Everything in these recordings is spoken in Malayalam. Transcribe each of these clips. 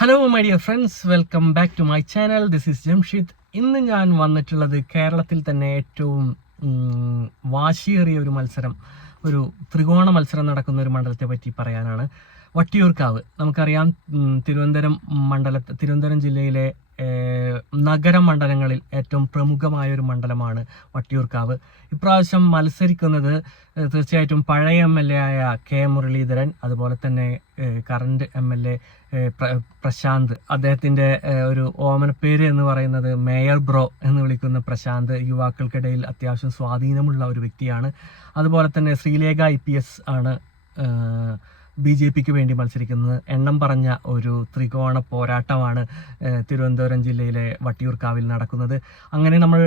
Hello my dear friends, welcome back to my channel. This is Jamshid. ഇന്ന് ഞാൻ വന്നിട്ടുള്ളത് കേരളത്തിൽ തന്നെ ഏറ്റവും വാശിയേറിയ ഒരു മത്സരം, ഒരു ത്രികോണ മത്സരം നടക്കുന്ന ഒരു മണ്ഡലത്തെ പറ്റി പറയാനാണ്. വട്ടിയൂർക്കാവ്. നമുക്കറിയാം, തിരുവനന്തപുരം ജില്ലയിലെ നഗരമണ്ഡലങ്ങളിൽ ഏറ്റവും പ്രമുഖമായ ഒരു മണ്ഡലമാണ് വട്ടിയൂർക്കാവ്. ഇപ്രാവശ്യം മത്സരിക്കുന്നത് തീർച്ചയായിട്ടും പഴയ MLA ആയ കെ മുരളീധരൻ, അതുപോലെ തന്നെ കറണ്ട് MLA പ്രശാന്ത്. അദ്ദേഹത്തിൻ്റെ ഒരു ഓമനപ്പേര് എന്ന് പറയുന്നത് മേയർ ബ്രോ എന്ന് വിളിക്കുന്ന പ്രശാന്ത് യുവാക്കൾക്കിടയിൽ അത്യാവശ്യം സ്വാധീനമുള്ള ഒരു വ്യക്തിയാണ്. അതുപോലെ തന്നെ ശ്രീലേഖ IPS ആണ് BJPക്ക് വേണ്ടി മത്സരിക്കുന്നത്. എണ്ണം പറഞ്ഞ ഒരു ത്രികോണ പോരാട്ടമാണ് തിരുവനന്തപുരം ജില്ലയിലെ വട്ടിയൂർക്കാവിൽ നടക്കുന്നത്. അങ്ങനെ നമ്മൾ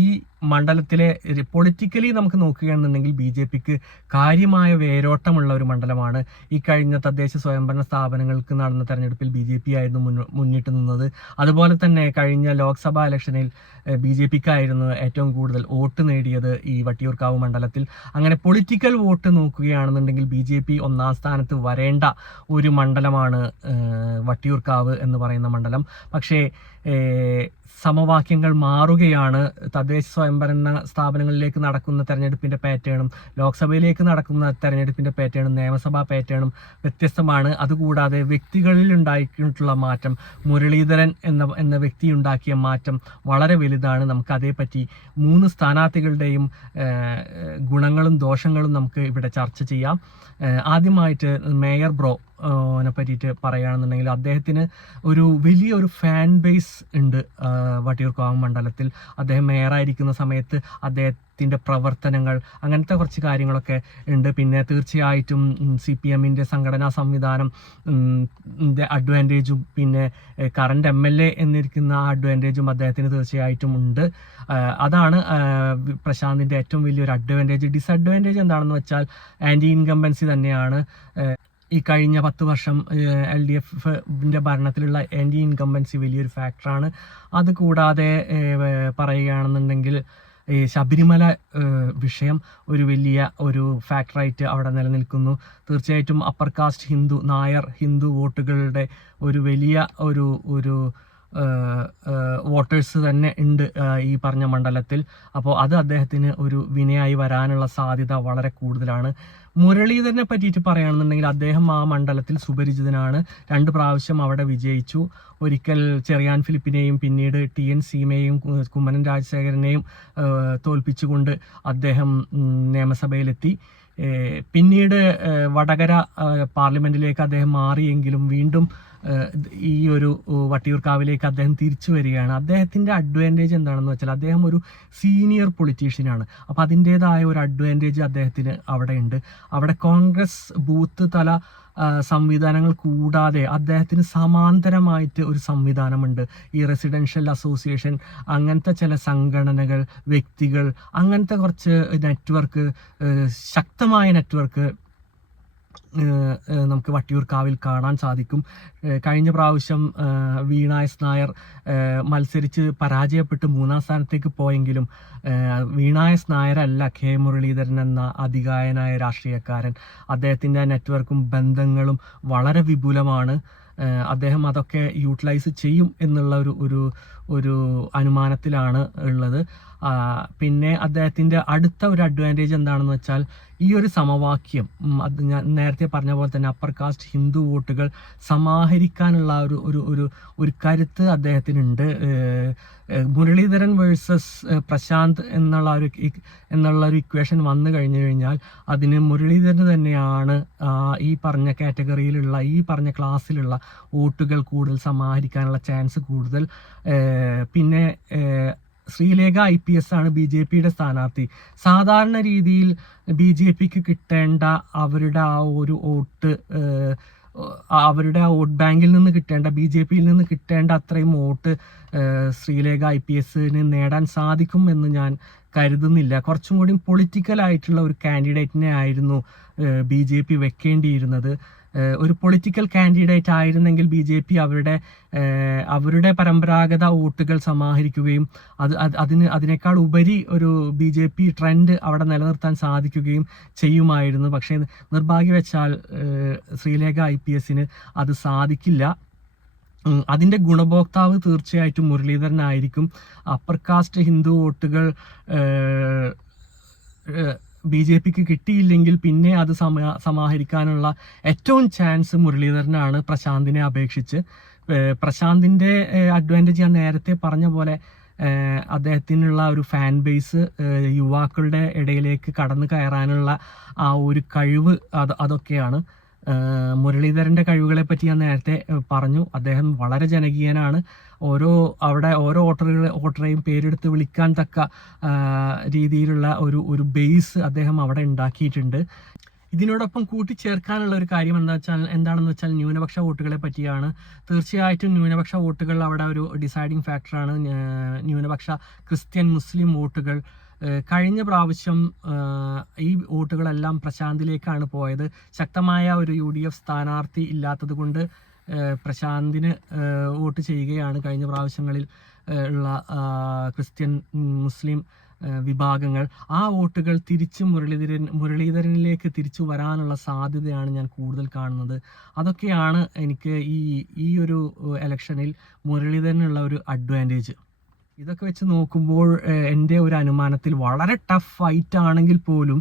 ഈ മണ്ഡലത്തിലെ പൊളിറ്റിക്കലി നമുക്ക് നോക്കുകയാണെന്നുണ്ടെങ്കിൽ BJPക്ക് കാര്യമായ വേരോട്ടമുള്ള ഒരു മണ്ഡലമാണ്. ഈ കഴിഞ്ഞ തദ്ദേശ സ്വയംഭരണ സ്ഥാപനങ്ങൾക്ക് നടന്ന തെരഞ്ഞെടുപ്പിൽ BJP ആയിരുന്നു മുന്നിട്ട് നിന്നത്. അതുപോലെ തന്നെ കഴിഞ്ഞ ലോക്സഭാ ഇലക്ഷനിൽ BJPക്കായിരുന്നു ഏറ്റവും കൂടുതൽ വോട്ട് നേടിയത് ഈ വട്ടിയൂർക്കാവ് മണ്ഡലത്തിൽ. അങ്ങനെ പൊളിറ്റിക്കൽ വോട്ട് നോക്കുകയാണെന്നുണ്ടെങ്കിൽ BJP ഒന്നാം സ്ഥാനത്ത് വരേണ്ട ഒരു മണ്ഡലമാണ് വട്ടിയൂർക്കാവ് എന്ന് പറയുന്ന മണ്ഡലം. പക്ഷേ സമവാക്യങ്ങൾ മാറുകയാണ്. തദ്ദേശ സ്വയംഭരണ സ്ഥാപനങ്ങളിലേക്ക് നടക്കുന്ന തെരഞ്ഞെടുപ്പിൻ്റെ പാറ്റേണും ലോക്സഭയിലേക്ക് നടക്കുന്ന തെരഞ്ഞെടുപ്പിൻ്റെ പാറ്റേണും നിയമസഭാ പാറ്റേണും വ്യത്യസ്തമാണ്. അതുകൂടാതെ വ്യക്തികളിൽ ഉണ്ടായിട്ടുള്ള മാറ്റം, മുരളീധരൻ എന്ന വ്യക്തി ഉണ്ടാക്കിയ മാറ്റം വളരെ വലുതാണ്. നമുക്ക് അതേപ്പറ്റി 3 സ്ഥാനാർത്ഥികളുടെയും ഗുണങ്ങളും ദോഷങ്ങളും നമുക്ക് ഇവിടെ ചർച്ച ചെയ്യാം. ആദ്യമായിട്ട് മേയർ ബ്രോ പറ്റിയിട്ട് പറയുകയാണെന്നുണ്ടെങ്കിൽ, അദ്ദേഹത്തിന് ഒരു വലിയൊരു ഫാൻ ബേസ് ഉണ്ട് വട്ടിയൂർക്കാവ് മണ്ഡലത്തിൽ. അദ്ദേഹം മേയറായിരിക്കുന്ന സമയത്ത് അദ്ദേഹത്തിൻ്റെ പ്രവർത്തനങ്ങൾ, അങ്ങനത്തെ കുറച്ച് കാര്യങ്ങളൊക്കെ ഉണ്ട്. പിന്നെ തീർച്ചയായിട്ടും CPMൻ്റെ സംഘടനാ സംവിധാനം അഡ്വാൻറ്റേജും പിന്നെ കറണ്ട് MLA എന്നിരിക്കുന്ന ആ അഡ്വാൻറ്റേജും അദ്ദേഹത്തിന് തീർച്ചയായിട്ടും ഉണ്ട്. അതാണ് പ്രശാന്തിൻ്റെ ഏറ്റവും വലിയൊരു അഡ്വാൻറ്റേജ്. ഡിസഡ്വാൻറ്റേജ് എന്താണെന്ന് വെച്ചാൽ ആൻറ്റി ഇൻകംബൻസി തന്നെയാണ്. ഈ കഴിഞ്ഞ 10 വർഷം LDFൻ്റെ ഭരണത്തിലുള്ള ആൻറ്റി ഇൻകംബൻസി വലിയൊരു ഫാക്ടറാണ്. അതുകൂടാതെ പറയുകയാണെന്നുണ്ടെങ്കിൽ ഈ ശബരിമല വിഷയം ഒരു വലിയ ഒരു ഫാക്ടറായിട്ട് അവിടെ നിലനിൽക്കുന്നു. തീർച്ചയായിട്ടും അപ്പർ കാസ്റ്റ് നായർ ഹിന്ദു വോട്ടുകളുടെ ഒരു വലിയ ഒരു വോട്ടേഴ്സ് തന്നെ ഉണ്ട് ഈ പറഞ്ഞ മണ്ഡലത്തിൽ. അപ്പോൾ അത് അദ്ദേഹത്തിന് ഒരു വിനയായി വരാനുള്ള സാധ്യത വളരെ കൂടുതലാണ്. മുരളീധരനെ പറ്റിയിട്ട് പറയുകയാണെന്നുണ്ടെങ്കിൽ, അദ്ദേഹം ആ മണ്ഡലത്തിൽ സുപരിചിതനാണ്. 2 പ്രാവശ്യം അവിടെ വിജയിച്ചു. ഒരിക്കൽ ചെറിയാൻ ഫിലിപ്പിനെയും പിന്നീട് TN സീമയെയും കുമ്മനം രാജശേഖരനെയും തോൽപ്പിച്ചുകൊണ്ട് അദ്ദേഹം നിയമസഭയിലെത്തി. പിന്നീട് വടകര പാർലമെന്റിലേക്ക് അദ്ദേഹം മാറിയെങ്കിലും വീണ്ടും ഈ ഒരു വട്ടിയൂർക്കാവിലേക്ക് അദ്ദേഹം തിരിച്ചു വരികയാണ്. അദ്ദേഹത്തിൻ്റെ അഡ്വാൻറ്റേജ് എന്താണെന്ന് വെച്ചാൽ, അദ്ദേഹം ഒരു സീനിയർ പൊളിറ്റീഷ്യനാണ്. അപ്പോൾ അതിൻ്റേതായ ഒരു അഡ്വാൻറ്റേജ് അദ്ദേഹത്തിന് അവിടെ ഉണ്ട്. അവിടെ കോൺഗ്രസ് ബൂത്ത് തല സംവിധാനങ്ങൾ കൂടാതെ അദ്ദേഹത്തിന് സമാന്തരമായിട്ട് ഒരു സംവിധാനമുണ്ട്. ഈ റെസിഡൻഷ്യൽ അസോസിയേഷൻ, അങ്ങനത്തെ ചില സംഘടനകൾ, വ്യക്തികൾ, അങ്ങനത്തെ കുറച്ച് നെറ്റ്വർക്ക്, ശക്തമായ നെറ്റ്വർക്ക് നമുക്ക് വട്ടിയൂർക്കാവിൽ കാണാൻ സാധിക്കും. കഴിഞ്ഞ പ്രാവശ്യം വീണ എസ് നായർ മത്സരിച്ച് പരാജയപ്പെട്ട് 3ാം സ്ഥാനത്തേക്ക് പോയെങ്കിലും വീണ എസ് നായരല്ല കെ മുരളീധരൻ എന്ന അതികായനായ രാഷ്ട്രീയക്കാരൻ. അദ്ദേഹത്തിൻ്റെ നെറ്റ്വർക്കും ബന്ധങ്ങളും വളരെ വിപുലമാണ്. അദ്ദേഹം അതൊക്കെ യൂട്ടിലൈസ് ചെയ്യും എന്നുള്ള ഒരു അനുമാനത്തിലാണ് ഉള്ളത്. പിന്നെ അദ്ദേഹത്തിൻ്റെ അടുത്ത ഒരു അഡ്വാൻറ്റേജ് എന്താണെന്ന് വെച്ചാൽ, ഈ ഒരു സമവാക്യം, അത് ഞാൻ നേരത്തെ പറഞ്ഞ പോലെ തന്നെ അപ്പർ കാസ്റ്റ് ഹിന്ദു വോട്ടുകൾ സമാഹരിക്കാനുള്ള ഒരു കരുത്ത് അദ്ദേഹത്തിനുണ്ട്. മുരളീധരൻ വേഴ്സസ് പ്രശാന്ത് എന്നുള്ള ഒരു ഇക്വേഷൻ വന്നു കഴിഞ്ഞാൽ അതിന് മുരളീധരൻ തന്നെയാണ് ഈ പറഞ്ഞ കാറ്റഗറിയിലുള്ള, ഈ പറഞ്ഞ ക്ലാസ്സിലുള്ള വോട്ടുകൾ കൂടുതൽ സമാഹരിക്കാനുള്ള ചാൻസ് കൂടുതൽ. പിന്നെ ശ്രീലേഖ IPS ആണ് BJPയുടെ സ്ഥാനാർത്ഥി. സാധാരണ രീതിയിൽ BJPക്ക് കിട്ടേണ്ട അവരുടെ ആ ഒരു വോട്ട്, അവരുടെ ആ വോട്ട് ബാങ്കിൽ നിന്ന് കിട്ടേണ്ട, BJPയിൽ നിന്ന് കിട്ടേണ്ട അത്രയും വോട്ട് ശ്രീലേഖ IPSന് നേടാൻ സാധിക്കും എന്ന് ഞാൻ കരുതുന്നില്ല. കുറച്ചും കൂടി പൊളിറ്റിക്കലായിട്ടുള്ള ഒരു കാൻഡിഡേറ്റിനെ ആയിരുന്നു BJP വെക്കേണ്ടിയിരുന്നത്. ഒരു പൊളിറ്റിക്കൽ കാൻഡിഡേറ്റ് ആയിരുന്നെങ്കിൽ BJP അവരുടെ പരമ്പരാഗത വോട്ടുകൾ സമാഹരിക്കുകയും അതിനേക്കാൾ ഉപരി ഒരു BJP ട്രെൻഡ് അവിടെ നിലനിർത്താൻ സാധിക്കുകയും ചെയ്യുമായിരുന്നു. പക്ഷേ നിർഭാഗ്യവശാൽ ശ്രീലേഖ IPSന് അത് സാധിക്കില്ല. അതിൻ്റെ ഗുണഭോക്താവ് തീർച്ചയായിട്ടും മുരളീധരനായിരിക്കും. അപ്പർ കാസ്റ്റ് ഹിന്ദു വോട്ടുകൾ BJPക്ക് കിട്ടിയില്ലെങ്കിൽ പിന്നെ അത് സമാഹരിക്കാനുള്ള ഏറ്റവും ചാൻസ് മുരളീധരനാണ് പ്രശാന്തിനെ അപേക്ഷിച്ച്. പ്രശാന്തിൻ്റെ അഡ്വാൻറ്റേജ് ഞാൻ നേരത്തെ പറഞ്ഞ പോലെ അദ്ദേഹത്തിനുള്ള ഒരു ഫാൻ ബേസ്, യുവാക്കളുടെ ഇടയിലേക്ക് കടന്നു കയറാനുള്ള ആ ഒരു കഴിവ്, അതൊക്കെയാണ്. മുരളീധരൻ്റെ കഴിവുകളെ പറ്റി ഞാൻ നേരത്തെ പറഞ്ഞു. അദ്ദേഹം വളരെ ജനകീയനാണ്. ഓരോ വോട്ടറെയും പേരെടുത്ത് വിളിക്കാൻ തക്ക രീതിയിലുള്ള ഒരു ബേസ് അദ്ദേഹം അവിടെ ഉണ്ടാക്കിയിട്ടുണ്ട്. ഇതിനോടൊപ്പം കൂട്ടിച്ചേർക്കാനുള്ള ഒരു കാര്യം എന്താണെന്ന് വെച്ചാൽ ന്യൂനപക്ഷ വോട്ടുകളെ പറ്റിയാണ്. തീർച്ചയായിട്ടും ന്യൂനപക്ഷ വോട്ടുകൾ അവിടെ ഒരു ഡിസൈഡിങ് ഫാക്ടറാണ്. ന്യൂനപക്ഷ ക്രിസ്ത്യൻ മുസ്ലിം വോട്ടുകൾ കഴിഞ്ഞ പ്രാവശ്യം ഈ വോട്ടുകളെല്ലാം പ്രശാന്തിലേക്കാണ് പോയത്. ശക്തമായ ഒരു UDF സ്ഥാനാർത്ഥി ഇല്ലാത്തത് കൊണ്ട് പ്രശാന്തിന് വോട്ട് ചെയ്യുകയാണ് കഴിഞ്ഞ പ്രാവശ്യങ്ങളിൽ ഉള്ള ക്രിസ്ത്യൻ മുസ്ലിം വിഭാഗങ്ങൾ. ആ വോട്ടുകൾ തിരിച്ച് മുരളീധരനിലേക്ക് തിരിച്ചു വരാനുള്ള സാധ്യതയാണ് ഞാൻ കൂടുതൽ കാണുന്നത്. അതൊക്കെയാണ് എനിക്ക് ഈ ഒരു ഇലക്ഷനിൽ മുരളീധരനുള്ള ഒരു അഡ്വാൻറ്റേജ്. ഇതൊക്കെ വെച്ച് നോക്കുമ്പോൾ എൻ്റെ ഒരു അനുമാനത്തിൽ വളരെ ടഫ് ഫൈറ്റ് ആണെങ്കിൽ പോലും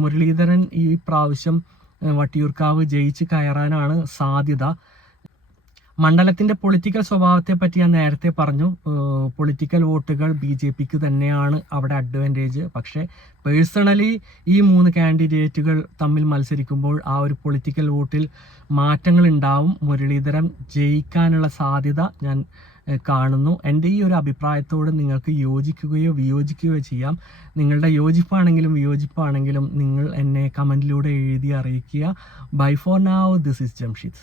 മുരളീധരൻ ഈ പ്രാവശ്യം വട്ടിയൂർക്കാവ് ജയിച്ച് കയറാനാണ് സാധ്യത. മണ്ഡലത്തിൻ്റെ പൊളിറ്റിക്കൽ സ്വഭാവത്തെ പറ്റി ഞാൻ നേരത്തെ പറഞ്ഞു. പൊളിറ്റിക്കൽ വോട്ടുകൾ BJPക്ക് തന്നെയാണ് അവിടെ അഡ്വാൻറ്റേജ്. പക്ഷേ പേഴ്സണലി ഈ 3 കാൻഡിഡേറ്റുകൾ തമ്മിൽ മത്സരിക്കുമ്പോൾ ആ ഒരു പൊളിറ്റിക്കൽ വോട്ടിൽ മാറ്റങ്ങൾ ഉണ്ടാവും. മുരളീധരൻ ജയിക്കാനുള്ള സാധ്യത ഞാൻ കാണുന്നു. എൻ്റെ ഈ ഒരു അഭിപ്രായത്തോട് നിങ്ങൾക്ക് യോജിക്കുകയോ വിയോജിക്കുകയോ ചെയ്യാം. നിങ്ങളുടെ യോജിപ്പാണെങ്കിലും വിയോജിപ്പാണെങ്കിലും നിങ്ങൾ എന്നെ കമൻറ്റിലൂടെ എഴുതി അറിയിക്കുക. Bye for now, this is Jamshid.